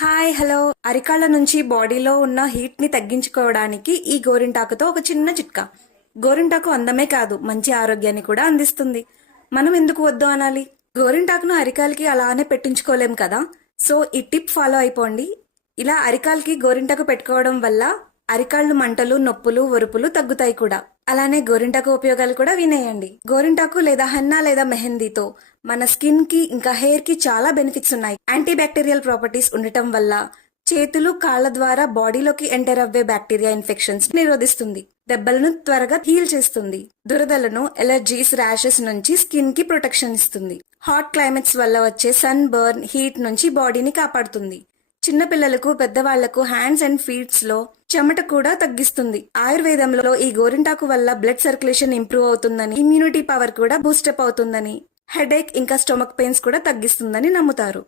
Hi hello. అరికాళ్ళ నుంచి బాడీలో ఉన్న హీట్ ని తగ్గించుకోవడానికి ఈ గోరింటాకుతో ఒక చిన్న చిట్కా. గోరింటాకు అందమే కాదు, మంచి ఆరోగ్యాన్ని కూడా అందిస్తుంది. మనం ఎందుకు వద్దు అనాలి? గోరింటాకును అరికాలకి అలానే పెట్టించుకోలేం కదా. సో ఈ టిప్ ఫాలో అయిపోండి. ఇలా అరికాలకి గోరింటాకు పెట్టుకోవడం వల్ల అరికాళ్ళు మంటలు, నొప్పులు, ఒరుపులు తగ్గుతాయి కూడా. అలానే గోరింటాకు ఉపయోగాలు కూడా వినేయండి. గోరింటాకు లేదా హెన్నా లేదా మెహందీతో మన స్కిన్ కి ఇంకా హెయిర్ కి చాలా బెనిఫిట్స్ ఉన్నాయి. యాంటీ బ్యాక్టీరియల్ ప్రాపర్టీస్ ఉండటం వల్ల చేతులు, కాళ్ల ద్వారా బాడీలోకి ఎంటర్ అవ్వే బ్యాక్టీరియా ఇన్ఫెక్షన్స్ నిరోధిస్తుంది. దెబ్బలను త్వరగా హీల్ చేస్తుంది. దురదలను, ఎలర్జీస్, ర్యాషెస్ నుంచి స్కిన్ కి ప్రొటెక్షన్ ఇస్తుంది. హాట్ క్లైమేట్స్ వల్ల వచ్చే సన్ బర్న్, హీట్ నుంచి బాడీని కాపాడుతుంది. చిన్న పిల్లలకు, పెద్దవాళ్లకు హ్యాండ్స్ అండ్ ఫీట్స్ లో చెమట కూడా తగ్గిస్తుంది. ఆయుర్వేదంలో ఈ గోరింటాకు వల్ల బ్లడ్ సర్క్యులేషన్ ఇంప్రూవ్ అవుతుందని, ఇమ్యూనిటీ పవర్ కూడా బూస్టప్ అవుతుందని, హెడేక్ ఇంకా స్టొమక్ పెయిన్స్ కూడా తగ్గిస్తుందని నమ్ముతారు.